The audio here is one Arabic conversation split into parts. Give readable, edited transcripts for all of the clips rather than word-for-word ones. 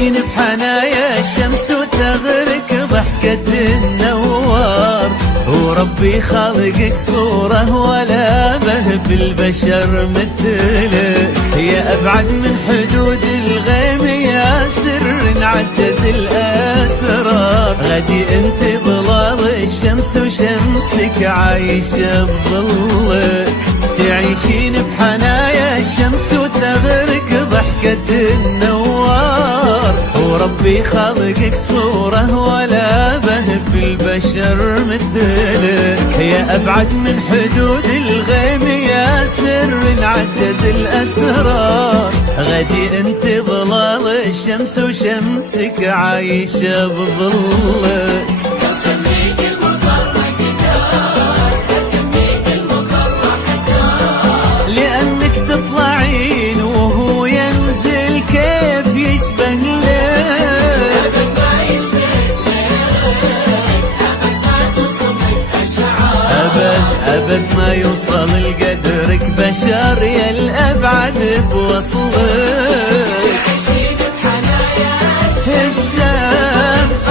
تعيشين بحنايا الشمس وتغرق ضحكة النوار. وربي خالقك صورة ولا به في البشر مثلك، يا أبعد من حدود الغيم يا سر عجز الأسرار. غدي انت ظلال الشمس وشمسك عايشة بظلك، تعيشين بحنايا الشمس وتغرق ضحكة النوار. وربي خالقك صورة ولا به في البشر مثلك، يا أبعد من حدود الغيم يا سر عجز الأسرار. غدي انت ظلال الشمس وشمسك عايشة بظلك. لأنك تطلعين وهو ينزل كيف يشبه لك، أبد ما يوصل لقدرك بشر يا الأبعد بوصلك. الشمس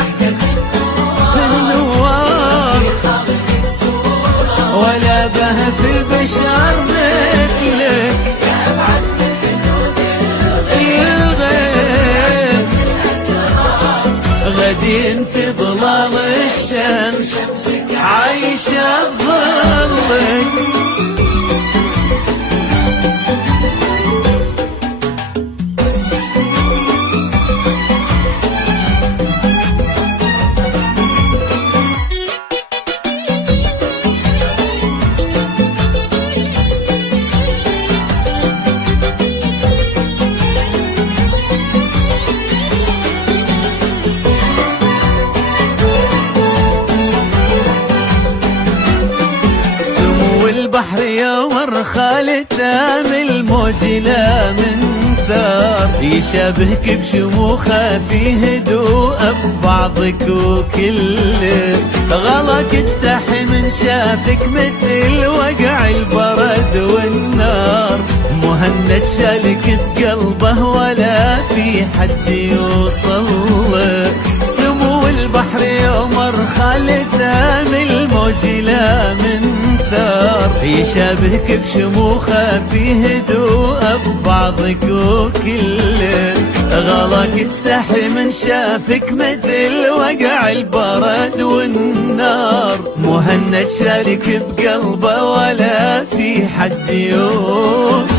النوار ولا به في البشر مثلك، الغيب غدي انت ظلال الشمس عايشة بظلك. البحر يوم الرخال تامل الموج لا من ثار، يشابهك بشموخه في هدوء في بعضك وكلك. غلاك اجتاحي من شافك مثل وقع البرد والنار. مهند شالك بقلبه ولا في حد يوصلك. سمو البحر يوم الرخال تامل الموج لا من ثار، يشابهك بشموخه في هدوء ببعضك وكلك. غلاك اجتاحي من شافك مثل وقع البرد والنار. مهند شارك بقلبه ولا في حد يوصلك.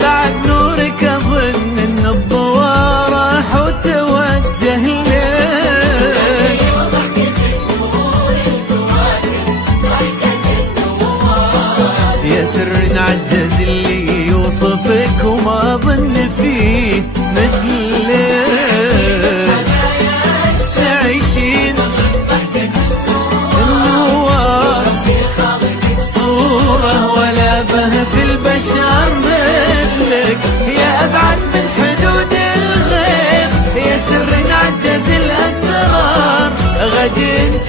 بعد نورك اظن ان الضوء راح وتوجه لك، يا سر عجز اللي يوصفك وما ظن فيه مثلك. تعيشين النوار صورة ولا به في البشر مثلك، يا أبعد من حدود الغيب يا سر عجز الأسرار. غدي انت